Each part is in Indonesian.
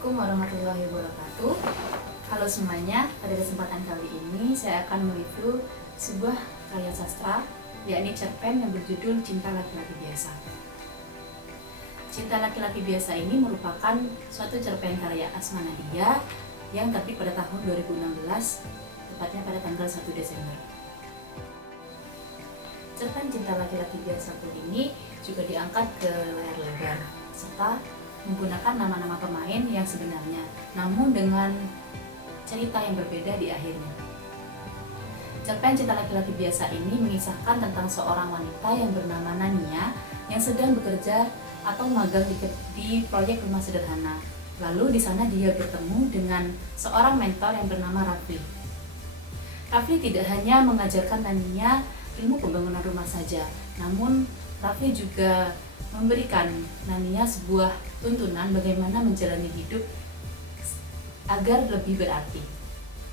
Assalamualaikum warahmatullahi wabarakatuh. Halo semuanya, pada kesempatan kali ini saya akan mereview sebuah karya sastra, yakni cerpen yang berjudul Cinta Laki-Laki Biasa. Cinta Laki-Laki Biasa ini merupakan suatu cerpen karya Asma Nadia yang terbit pada tahun 2016, tepatnya pada tanggal 1 Desember. Cerpen Cinta Laki-Laki Biasa pun ini juga diangkat ke layar lebar, serta menggunakan nama-nama pemain yang sebenarnya, namun dengan cerita yang berbeda di akhirnya. Cerpen Cinta Laki-Laki Biasa ini mengisahkan tentang seorang wanita yang bernama Nania yang sedang bekerja atau magang di proyek rumah sederhana. Lalu di sana dia bertemu dengan seorang mentor yang bernama Rafli. Rafli tidak hanya mengajarkan Nania ilmu pembangunan rumah saja, namun Rafli juga memberikan Nania sebuah tuntunan bagaimana menjalani hidup agar lebih berarti.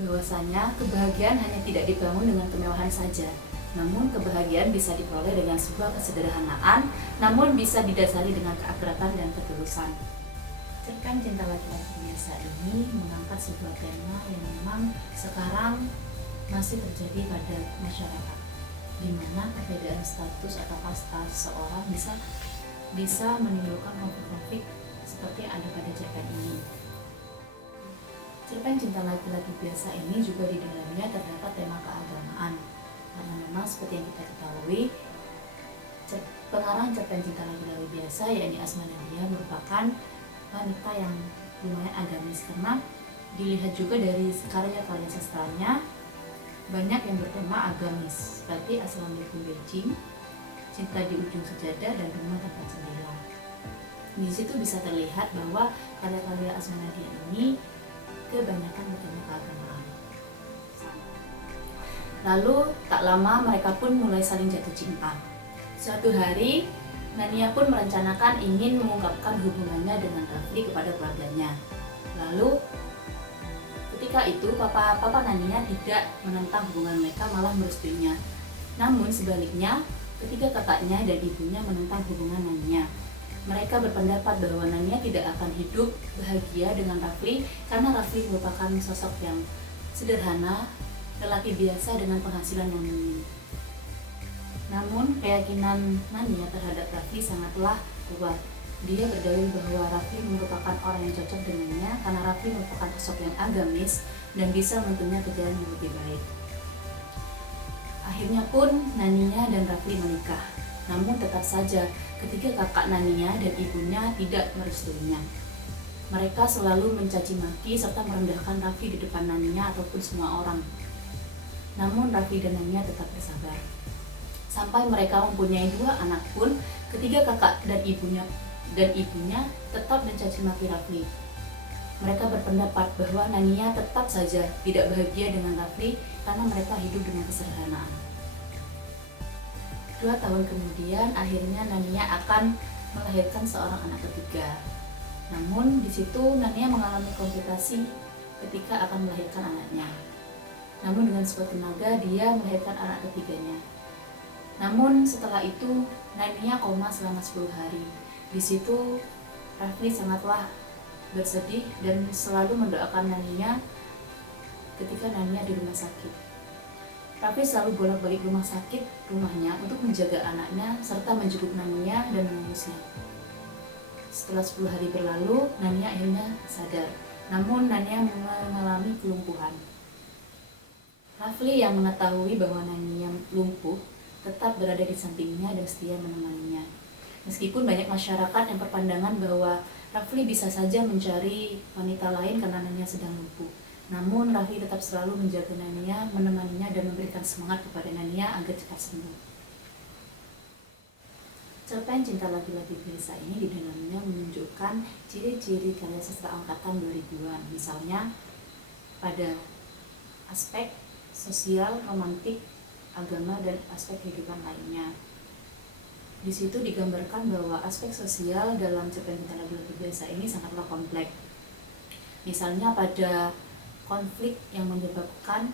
Bahwasanya kebahagiaan hanya tidak dibangun dengan kemewahan saja, namun kebahagiaan bisa diperoleh dengan sebuah kesederhanaan, namun bisa didasari dengan keakraban dan ketulusan. Cerpen Cinta Laki-Laki Biasa ini mengangkat sebuah tema yang memang sekarang masih terjadi pada masyarakat, di mana perbedaan status atau kasta seseorang bisa menimbulkan konflik seperti yang ada pada cerpen ini. Cerpen Cinta Laki-Laki Biasa ini juga di dalamnya terdapat tema keagamaan, karena memang seperti yang kita ketahui, pengarang cerpen Cinta Laki-Laki Biasa yakni Asma Nadia merupakan wanita yang lumayan agamis, karena dilihat juga dari karya-karya sastranya banyak yang bertema agamis, seperti Assalamualaikum Beijing, Cinta di Ujung Sejadah, dan Rumah Tanpa Jendela. Di situ bisa terlihat bahwa karya-karya Asma Nadia ini kebanyakan bertema keagamaan. Lalu tak lama mereka pun mulai saling jatuh cinta. Suatu hari Nania pun merencanakan ingin mengungkapkan hubungannya dengan Rafli kepada keluarganya. Lalu ketika itu papa Nania tidak menentang hubungan mereka, malah merestuinya. Namun sebaliknya, ketika kakaknya dan ibunya menentang hubungan Nania, mereka berpendapat bahwa Nania tidak akan hidup bahagia dengan Rafli karena Rafli merupakan sosok yang sederhana, lelaki biasa dengan penghasilan yang minim. Namun keyakinan Nania terhadap Rafli sangatlah kuat. Dia berdalil bahwa Rafli merupakan orang yang cocok dengannya karena Rafli merupakan sosok yang agamis dan bisa menuntunnya ke jalan yang lebih baik. Akhirnya pun Nania dan Rafli menikah. Namun tetap saja ketika kakak Nania dan ibunya tidak merestuinya. Mereka selalu mencaci maki serta merendahkan Rafli di depan Nania ataupun semua orang. Namun Rafli dan Nania tetap bersabar. Sampai mereka mempunyai 2 anak pun, ketiga kakak dan ibunya tetap mencaci maki Rafli. Mereka berpendapat bahwa Nania tetap saja tidak bahagia dengan Rafli karena mereka hidup dengan kesederhanaan. 2 tahun kemudian akhirnya Nania akan melahirkan seorang anak ketiga. Namun di situ Nania mengalami komplikasi ketika akan melahirkan anaknya. Namun dengan sekuat tenaga dia melahirkan anak ketiganya. Namun setelah itu Nania koma selama 10 hari. Di situ Rafli sangatlah bersedih dan selalu mendoakan Nania ketika Nania di rumah sakit. Rafli selalu bolak-balik rumahnya untuk menjaga anaknya serta menjenguk Nania dan menangusnya. Setelah 10 hari berlalu, Nania akhirnya sadar. Namun Nania mengalami kelumpuhan. Rafli yang mengetahui bahwa Nania lumpuh tetap berada di sampingnya dan setia menemaninya. Meskipun banyak masyarakat yang berpandangan bahwa Rafli bisa saja mencari wanita lain karena Nania sedang lumpuh. Namun Rafli tetap selalu menjaga Nania, menemaninya dan memberikan semangat kepada Nania agar cepat sembuh. Cerpen Cinta Laki-Laki Biasa ini di dalamnya menunjukkan ciri-ciri karya sastra angkatan 2000-an. Misalnya pada aspek sosial, romantik, agama, dan aspek kehidupan lainnya. Di situ digambarkan bahwa aspek sosial dalam cerpen Cinta Laki-Laki Biasa ini sangatlah kompleks. Misalnya pada konflik yang menyebabkan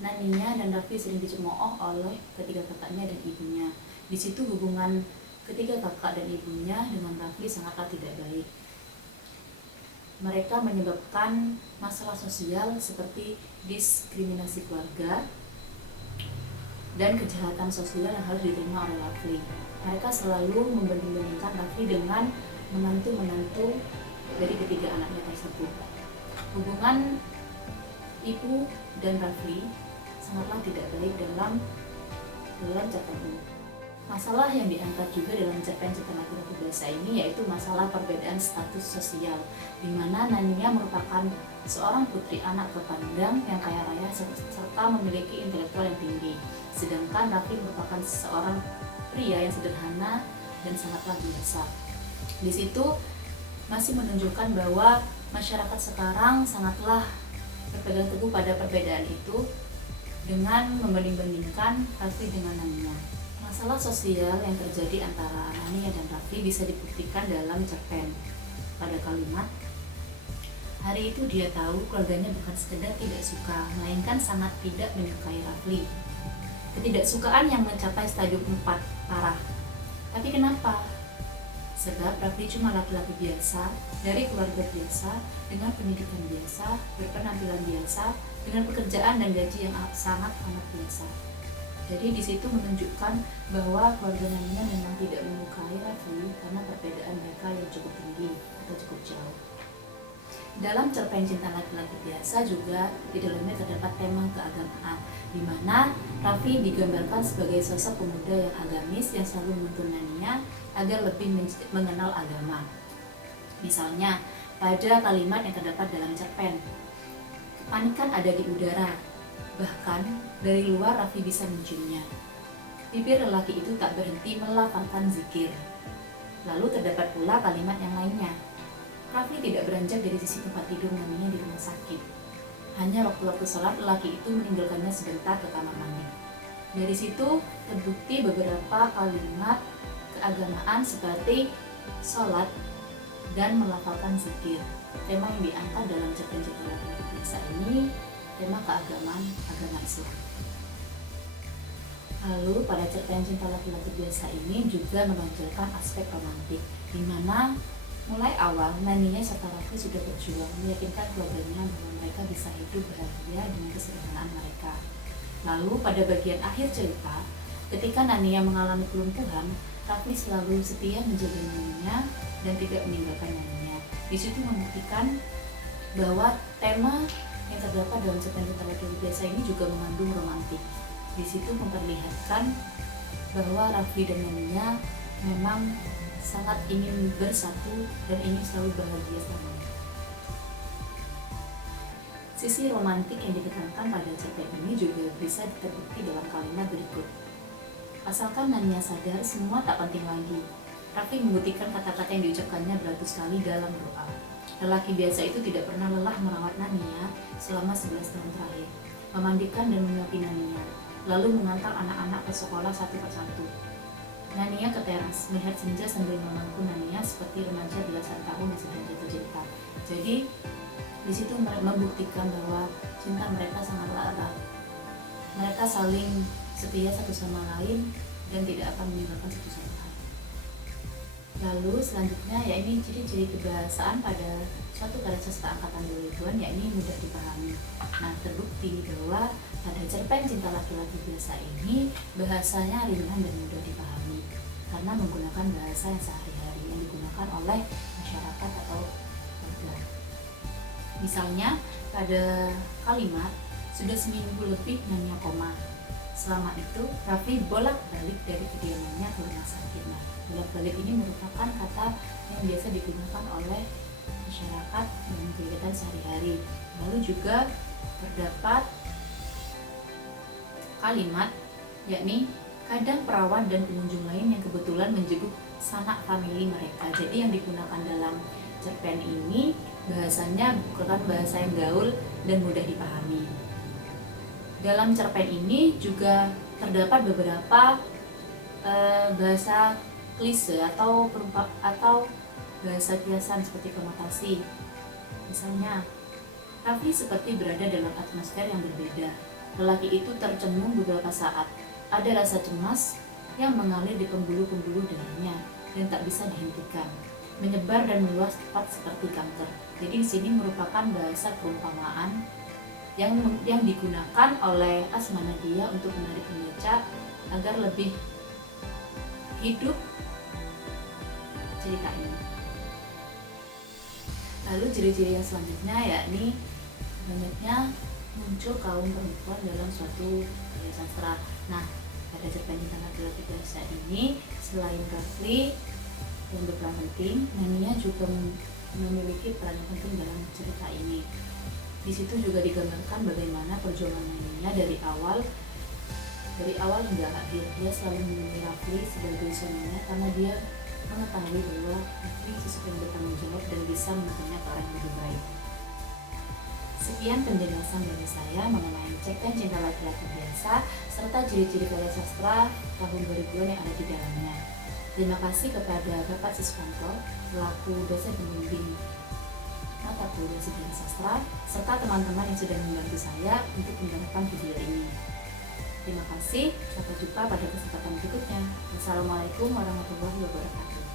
Nania dan Rafli sering dicemooh oleh ketiga kakaknya dan ibunya. Di situ hubungan ketiga kakak dan ibunya dengan Rafli sangatlah tidak baik. mereka menyebabkan masalah sosial seperti diskriminasi keluarga dan kejahatan sosial yang harus diterima oleh Rafli. Mereka selalu membanding-bandingkan Rafli dengan menantu-menantu dari ketiga anaknya tersebut. Hubungan ibu dan Rafli sangatlah tidak baik dalam cerpen ini. Masalah yang diangkat juga dalam cerpen Cinta Laki-Laki Biasa ini yaitu masalah perbedaan status sosial, di mana Nania merupakan seorang putri anak kepandang yang kaya raya serta memiliki intelektual yang tinggi, sedangkan Rafli merupakan seorang pria yang sederhana dan sangatlah biasa. Di situ masih menunjukkan bahwa masyarakat sekarang sangatlah berpegang teguh pada perbedaan itu dengan membanding-bandingkan Rafli dengan Nania. Masalah sosial yang terjadi antara Nania dan Rafli bisa dibuktikan dalam cerpen. Pada kalimat, hari itu dia tahu keluarganya bukan sekedar tidak suka, melainkan sangat tidak menyukai Rafli. Ketidaksukaan yang mencapai stadium 4 parah. Tapi kenapa? Sebab Rafli cuma laki-laki biasa, dari keluarga biasa, dengan pendidikan biasa, berpenampilan biasa, dengan pekerjaan dan gaji yang sangat amat biasa. Jadi di situ menunjukkan bahwa keluarga Nania memang tidak menyukai Rafli karena perbedaan mereka yang cukup tinggi atau cukup jauh. Dalam cerpen Cinta Laki-Laki Biasa juga di dalamnya terdapat tema keagamaan, di mana Rafli digambarkan sebagai sosok pemuda yang agamis yang selalu menuntun Nania agar lebih mengenal agama. Misalnya pada kalimat yang terdapat dalam cerpen, kepanikan ada di udara, bahkan dari luar Rafli bisa menciumnya. Bibir lelaki itu tak berhenti melafalkan zikir. Lalu terdapat pula kalimat yang lainnya, Rafli tidak beranjak dari sisi tempat tidur Nania di rumah sakit. Hanya waktu-waktu sholat lelaki itu meninggalkannya sebentar ke kamar mandi. Dari situ terbukti beberapa kalimat keagamaan seperti sholat dan melafalkan zikir. Tema yang diangkat dalam cerpen Cinta Laki-Laki Biasa ini tema keagamaan agama Islam. Lalu pada cerpen Cinta Laki-Laki Biasa ini juga menonjolkan aspek romantik, di mana mulai awal Nania serta Rafli sudah berjuang meyakinkan keluarganya bahwa mereka bisa hidup bahagia dengan kesederhanaan mereka. Lalu pada bagian akhir cerita, ketika Nania mengalami kelumpuhan, Rafli selalu setia menjaga Nania dan tidak meninggalkan Nania. Di situ membuktikan bahwa tema yang terdapat dalam cerpen Cinta Laki-Laki Biasa ini juga mengandung romantik. Di situ memperlihatkan bahwa Rafli dan Nania memang sangat ingin bersatu dan ingin selalu bahagia selamanya. Sisi romantik yang ditekankan pada cerpen ini juga bisa terbukti dalam kalimat berikut. Asalkan Nania sadar, semua tak penting lagi. Rafli membuktikan kata-kata yang diucapkannya beratus kali dalam doa. Lelaki biasa itu tidak pernah lelah merawat Nania selama 11 tahun terakhir, memandikan dan menyuapi Nania, lalu mengantar anak-anak ke sekolah satu persatu. Nania ke teras, melihat senja sambil memangku Nania seperti remaja belasan tahun yang sedang jatuh cinta. Jadi, di situ membuktikan bahwa cinta mereka sangatlah erat. Mereka saling setia satu sama lain dan tidak akan meninggalkan satu sama lain. Lalu selanjutnya ini ciri-ciri kebahasaan pada suatu karya sastra angkatan 2000-an yakni mudah dipahami. Nah, terbukti bahwa pada cerpen Cinta Laki-Laki Biasa ini bahasanya ringan dan mudah dipahami karena menggunakan bahasa yang sehari-hari yang digunakan oleh masyarakat atau warga. Misalnya pada kalimat sudah seminggu lebih Nania koma. Selama itu Rafli bolak-balik dari kediamannya ke rumah sakit. Nah, bolak-balik ini merupakan kata yang biasa digunakan oleh masyarakat dalam kegiatan sehari-hari. Lalu juga terdapat kalimat yakni kadang perawat dan pengunjung lain yang kebetulan menjenguk sanak famili mereka. Jadi yang digunakan dalam cerpen ini bahasanya bukan bahasa yang gaul dan mudah dipahami. Dalam cerpen ini juga terdapat beberapa bahasa klise atau bahasa kiasan seperti konotasi. Misalnya, Rafli seperti berada dalam atmosfer yang berbeda. Lelaki itu tercengung beberapa saat. Ada rasa cemas yang mengalir di pembuluh-pembuluh darahnya dan tak bisa dihentikan, menyebar dan meluas cepat seperti kanker. Jadi di sini merupakan bahasa perumpamaan yang digunakan oleh Asma-Nadia untuk menarik pembaca agar lebih hidup cerita ini. Lalu ciri-ciri yang selanjutnya yakni banyaknya muncul kaum perempuan dalam suatu karya sastra. Nah, pada cerpen Cinta Laki-Laki Biasa ini selain Rafli yang berperan penting, Nania juga memiliki peran penting dalam cerita ini. Di situ juga digambarkan bagaimana perjuangan Nania dari awal hingga akhir. Dia selalu memilih Rafli sebagai suaminya karena dia mengetahui bahwa Rafli sosok yang bertanggung jawab dan bisa menentunya ke arah yang lebih baik. Sekian penjelasan dari saya mengenai Cerpen Cinta Laki-Laki Biasa serta ciri-ciri karya sastra tahun 2000-an yang ada di dalamnya. Terima kasih kepada Bapak Siswanto selaku dosen pembimbing mata kuliah sejarah sastra serta teman-teman yang sudah membantu saya untuk menggarapan video ini. Terima kasih, sampai jumpa pada kesempatan berikutnya. Wassalamualaikum warahmatullahi wabarakatuh.